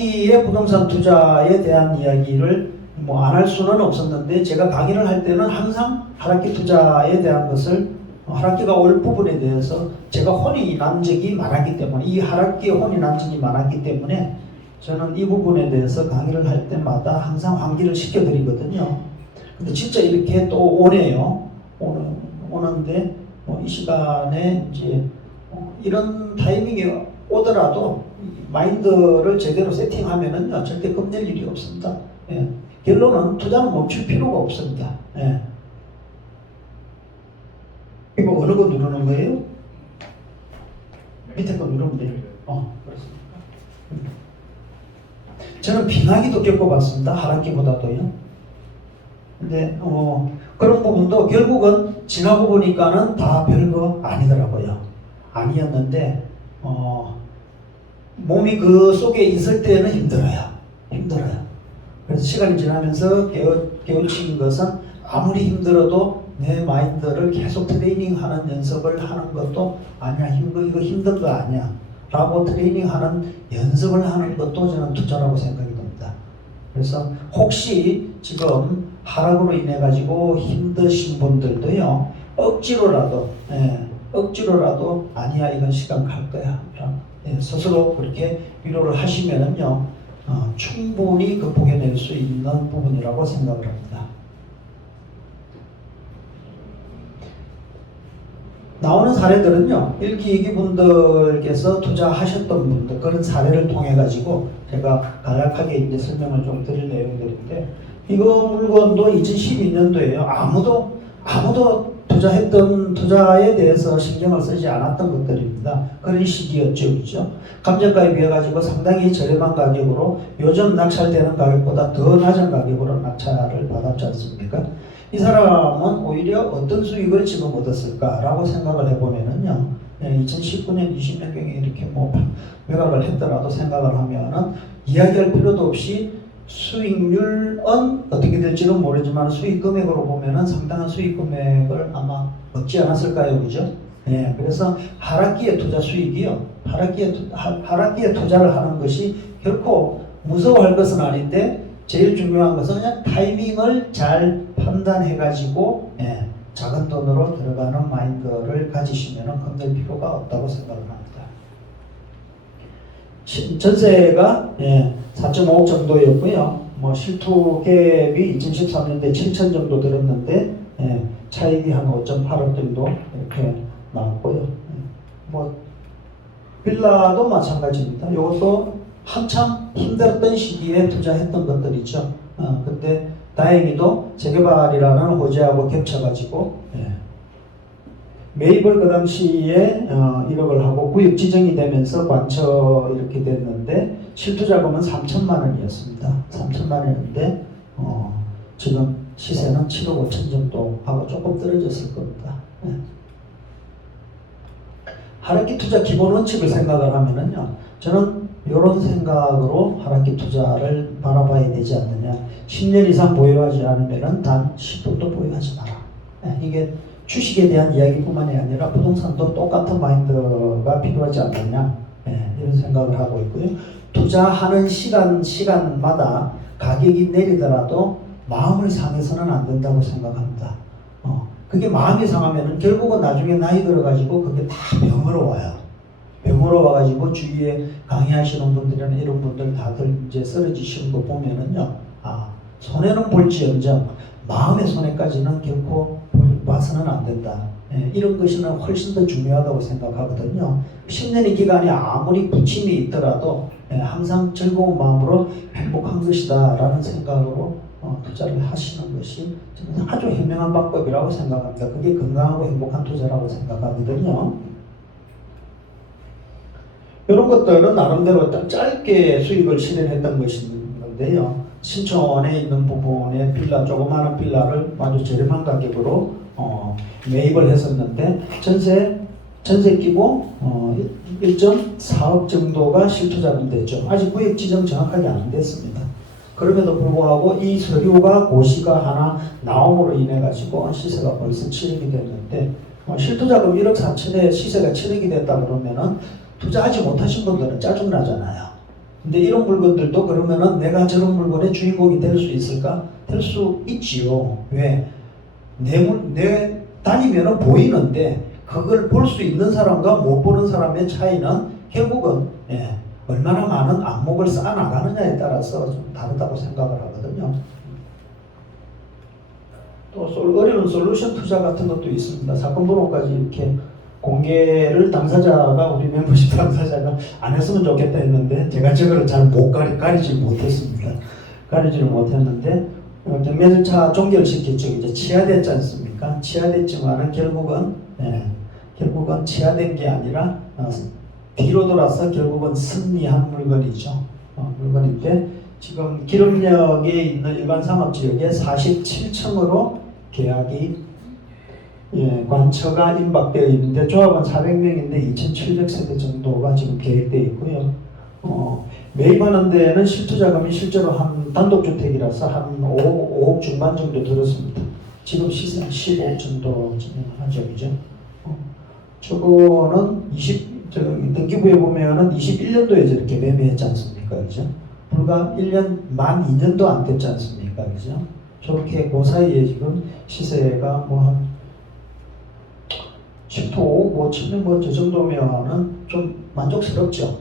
하락기의 부동산 투자에 대한 이야기를 뭐 안 할 수는 없었는데 제가 강의를 할 때는 항상 하락기 투자에 대한 것을 하락기가 올 부분에 대해서 제가 혼이 난 적이 많았기 때문에 이 하락기에 혼이 난 적이 많았기 때문에 저는 이 부분에 대해서 강의를 할 때마다 항상 환기를 시켜드리거든요. 근데 진짜 이렇게 또 오네요. 오는데 이 시간에 이제 이런 타이밍이 오더라도 마인드를 제대로 세팅하면은요 절대 겁낼 일이 없습니다. 예. 결론은 투자는 멈출 필요가 없습니다. 예. 이거 어느 거 누르는 거예요? 밑에 거 누르면 돼요. 그렇습니다. 저는 빙하기도 겪어봤습니다. 하락기보다도요. 근데 그런 부분도 결국은 지나고 보니까는 다 별거 아니더라고요. 아니었는데 몸이 그 속에 있을 때는 힘들어요. 그래서 시간이 지나면서 깨우친 것은 아무리 힘들어도 내 마인드를 계속 트레이닝하는 연습을 하는 것도 아니야. 이거 힘든 거 아니야. 라고 트레이닝하는 연습을 하는 것도 저는 투자라고 생각이 듭니다. 그래서 혹시 지금 하락으로 인해 가지고 힘드신 분들도요. 억지로라도 아니야 이건 시간 갈 거야. 스스로 그렇게 위로를 하시면은요. 충분히 극복해낼 수 있는 부분이라고 생각을 합니다. 나오는 사례들은요, 일기이기 분들께서 투자하셨던 분들, 그런 사례를 통해 가지고 제가 간략하게 이제 설명을 좀 드릴 내용들인데, 이거 물건도 2012년도에요. 아무도 투자했던 투자에 대해서 신경을 쓰지 않았던 것들입니다. 그런 시기였죠, 그죠? 감정가에 비해 가지고 상당히 저렴한 가격으로 요즘 낙찰되는 가격보다 더 낮은 가격으로 낙찰을 받았지 않습니까? 이 사람은 오히려 어떤 수익을 지금 얻었을까라고 생각을 해보면은요, 2019년, 20년경에 이렇게 매각을 했더라도 생각을 하면은 이야기할 필요도 없이 수익률은 어떻게 될지는 모르지만 수익 금액으로 보면은 상당한 수익 금액을 아마 얻지 않았을까요, 그죠? 예, 그래서 하락기의 투자 수익이요, 하락기에 투자를 하는 것이 결코 무서워할 것은 아닌데 제일 중요한 것은 그냥 타이밍을 잘 판단해가지고 작은 돈으로 들어가는 마인드를 가지시면 겁낼 필요가 없다고 생각을 합니다. 전세가 4.5억 정도였고요. 실투갭이 2013년도에 7천 정도 들었는데 차익이 한 5.8억 정도 이렇게 나왔고요. 빌라도 마찬가지입니다. 이것도 한참 힘들었던 시기에 투자했던 것들이죠. 근데 다행히도 재개발이라는 호재하고 겹쳐가지고 매입을 그 당시에 1억을 하고 구역 지정이 되면서 관처 이렇게 됐는데 실투자금은 3천만 원이었습니다. 3천만 원인데 지금 시세는 7억 5천 정도 하고 조금 떨어졌을 겁니다. 하락기 투자 기본 원칙을 생각을 하면은요, 저는 이런 생각으로 하락기 투자를 바라봐야 되지 않느냐. 10년 이상 보유하지 않으면은 단 10분도 보유하지 마라. 이게 주식에 대한 이야기뿐만이 아니라 부동산도 똑같은 마인드가 필요하지 않느냐. 이런 생각을 하고 있고요. 투자하는 시간마다 가격이 내리더라도 마음을 상해서는 안 된다고 생각합니다. 그게 마음이 상하면은 결국은 나중에 나이 들어가지고 그게 다 병으로 와요. 병으로 와가지고 주위에 강의하시는 분들이나 이런 분들 다들 이제 쓰러지시는 거 보면은요, 손해는 볼지언정 마음의 손해까지는 결코 봐서는 안 된다. 이런 것이 훨씬 더 중요하다고 생각하거든요. 10년의 기간이 아무리 부침이 있더라도 항상 즐거운 마음으로 행복한 것이다 라는 생각으로 투자를 하시는 것이 저는 아주 현명한 방법이라고 생각합니다. 그게 건강하고 행복한 투자라고 생각하거든요. 이런 것들은 나름대로 짧게 수익을 실현했던 것인데요. 신촌에 있는 부분에 조그마한 빌라를 아주 저렴한 가격으로 매입을 했었는데 전세 끼고 1.4억 정도가 실투자금 됐죠. 아직 구역 지정 정확하게 안 됐습니다. 그럼에도 불구하고 이 서류가 고시가 하나 나옴으로 인해 가지고 시세가 벌써 7억이 됐는데 실투자금 1억 4천에 시세가 7억이 됐다 그러면은 투자하지 못하신 분들은 짜증나잖아요. 근데 이런 물건들도 그러면은 내가 저런 물건의 주인공이 될 수 있을까? 될 수 있지요. 왜? 내 다니면은 보이는데 그걸 볼 수 있는 사람과 못 보는 사람의 차이는 결국은 얼마나 많은 안목을 쌓아 나가느냐에 따라서 좀 다르다고 생각을 하거든요. 또 어려운 솔루션 투자 같은 것도 있습니다. 사건 번호까지 이렇게 공개를 당사자가 우리 멤버십 당사자가 안 했으면 좋겠다 했는데 제가 저거를 잘 못 가리지 못했습니다. 가리지를 못했는데 경매절차 종결시켰죠. 이제 취하됐지 않습니까? 취하됐지만은 결국은 취하된 게 아니라 뒤로 돌아서 결국은 승리한 물건이죠. 물건인데 지금 기름역에 있는 일반 상업지역에 47층으로 계약이 관처가 임박되어 있는데 조합은 400명인데 2,700세대 정도가 지금 계획되어 있고요. 매입하는 데는 실투자금이 실제로 한 단독주택이라서 한 5억 중반 정도 들었습니다. 지금 시세 15억 정도 하죠, 그죠? 저거는 등기부에 보면은 21년도에 저렇게 매매했지 않습니까, 그죠? 불과 1년, 만 2년도 안 됐지 않습니까, 그죠? 저렇게 그 사이에 지금 시세가 뭐 한 10호, 5천에 저 정도면은 좀 만족스럽죠.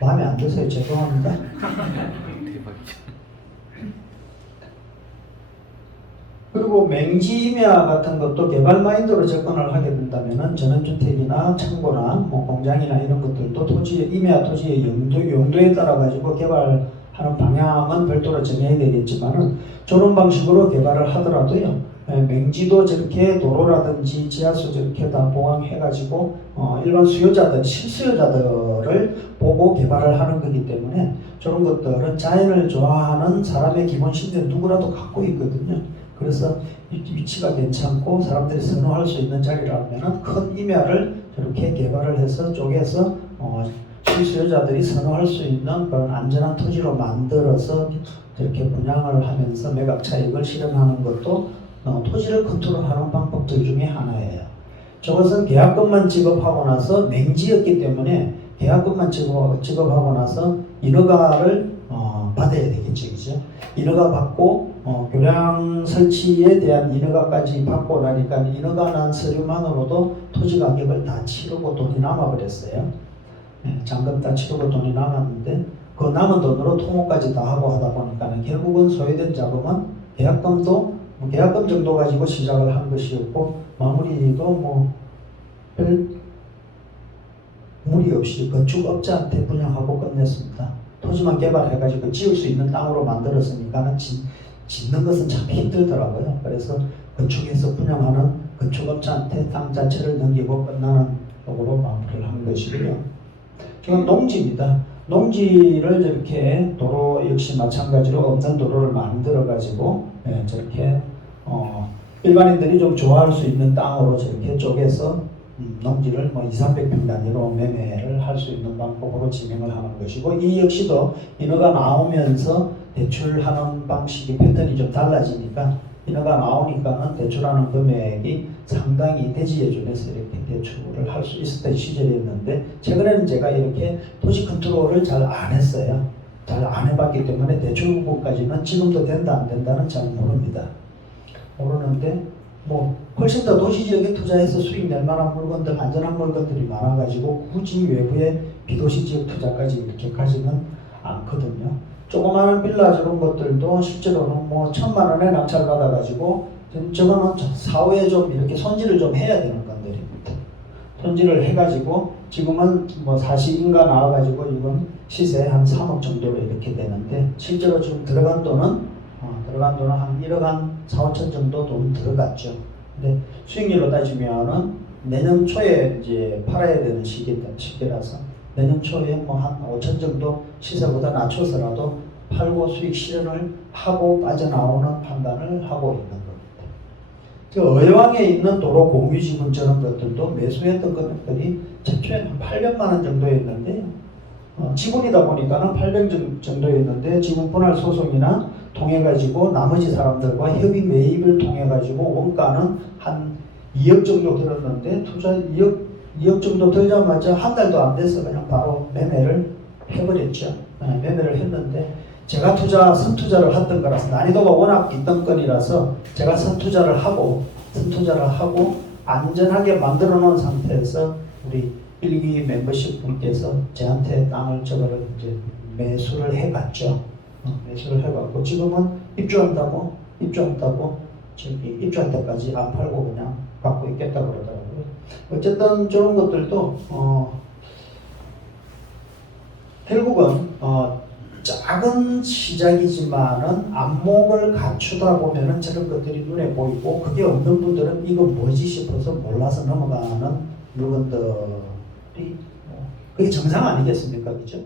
마음에 안 드세요? 죄송합니다. 그리고 맹지 임야 같은 것도 개발 마인드로 접근을 하게 된다면은 전원주택이나 창고나 뭐 공장이나 이런 것들도 임야 토지의 용도에 따라 가지고 개발하는 방향은 별도로 정해야 되겠지만은 저런 방식으로 개발을 하더라도요. 맹지도 저렇게 도로라든지 지하수 저렇게 다 보강해가지고 일반 수요자들, 실수요자들을 보고 개발을 하는 거기 때문에 저런 것들은 자연을 좋아하는 사람의 기본 심리는 누구라도 갖고 있거든요. 그래서 위치가 괜찮고 사람들이 선호할 수 있는 자리라면 큰 임야를 저렇게 개발을 해서 쪼개서 실수요자들이 선호할 수 있는 그런 안전한 토지로 만들어서 저렇게 분양을 하면서 매각 차익을 실현하는 것도 토지를 컨트롤하는 방법들 중에 하나예요. 저것은 계약금만 지급하고 나서 맹지였기 때문에 계약금만 지급하고 나서 인허가를 받아야 되겠죠, 그죠? 인허가 받고 교량 설치에 대한 인허가까지 받고 나니까 인허가 난 서류만으로도 토지 가격을 다 치르고 돈이 남아버렸어요. 잔금 다 치르고 돈이 남았는데 그 남은 돈으로 통호까지 다 하고 하다 보니까 결국은 소요된 자금은 계약금도 계약금 정도 가지고 시작을 한 것이었고 마무리도 별 무리 없이 건축업자한테 분양하고 끝냈습니다. 토지만 개발해가지고 지을 수 있는 땅으로 만들었으니까 짓는 것은 참 힘들더라고요. 그래서 건축해서 분양하는 건축업자한테 땅 자체를 넘기고 끝나는 쪽으로 마무리를 한 것이고요. 지금 농지입니다. 농지를 저렇게 도로 역시 마찬가지로 없는 도로를 만들어가지고 저렇게 일반인들이 좀 좋아할 수 있는 땅으로 저렇게 쪼개서 농지를 200~300평 단위로 매매를 할 수 있는 방법으로 진행을 하는 것이고 이 역시도 인허가 나오면서 대출하는 방식이 패턴이 좀 달라지니까 인허가 나오니까는 대출하는 금액이 상당히 대지예준에서 이렇게 대출을 할 수 있었던 시절이었는데 최근에는 제가 이렇게 토지 컨트롤을 잘 안 했어요. 잘 안 해봤기 때문에 대출 부분까지는 지금도 된다 안 된다는 잘 모릅니다. 모르는데 훨씬 더 도시지역에 투자해서 수익 낼 만한 물건들, 안전한 물건들이 많아가지고 굳이 외부의 비도시 지역 투자까지 이렇게 가지는 않거든요. 조그마한 빌라 저런 것들도 실제로는 1,000만 원에 낙찰받아가지고 저거는 사후에 좀 이렇게 손질을 좀 해야 되는 건들입니다. 손질을 해가지고 지금은 40인가 나와가지고 이건 시세 한 3억 정도로 이렇게 되는데 실제로 지금 들어간 돈은 한 1억 한 4~5천 정도 돈 들어갔죠. 근데 수익률로 따지면은 내년 초에 이제 팔아야 되는 시기라서 내년 초에 한 5천 정도 시세보다 낮춰서라도 팔고 수익 실현을 하고 빠져나오는 판단을 하고 있는 겁니다. 의왕에 있는 도로 공유 지분 저런 것들도 매수했던 금액들이 최초에 한 800만 원 정도였는데요. 지분이다 보니까는 800 정도였는데 지분 분할 소송이나 통해 가지고 나머지 사람들과 협의 매입을 통해 가지고 원가는 한 2억 정도 들었는데 투자 2억 정도 들자마자 한 달도 안 돼서 그냥 바로 매매를 해버렸죠. 매매를 했는데 제가 선투자를 했던 거라서 난이도가 워낙 있던 건이라서 제가 선투자를 하고 안전하게 만들어 놓은 상태에서 우리 일기 멤버십 분께서 저한테 땅을 저거를 이제 매수를 해갔죠. 매수를 해갖고 지금은 입주한다고 저기 입주할 때까지 안 팔고 그냥 갖고 있겠다고 그러더라고요. 어쨌든 저런 것들도 결국은 작은 시작이지만은 안목을 갖추다 보면은 저런 것들이 눈에 보이고 그게 없는 분들은 이거 뭐지 싶어서 몰라서 넘어가는 물건들이 그게 정상 아니겠습니까, 그죠?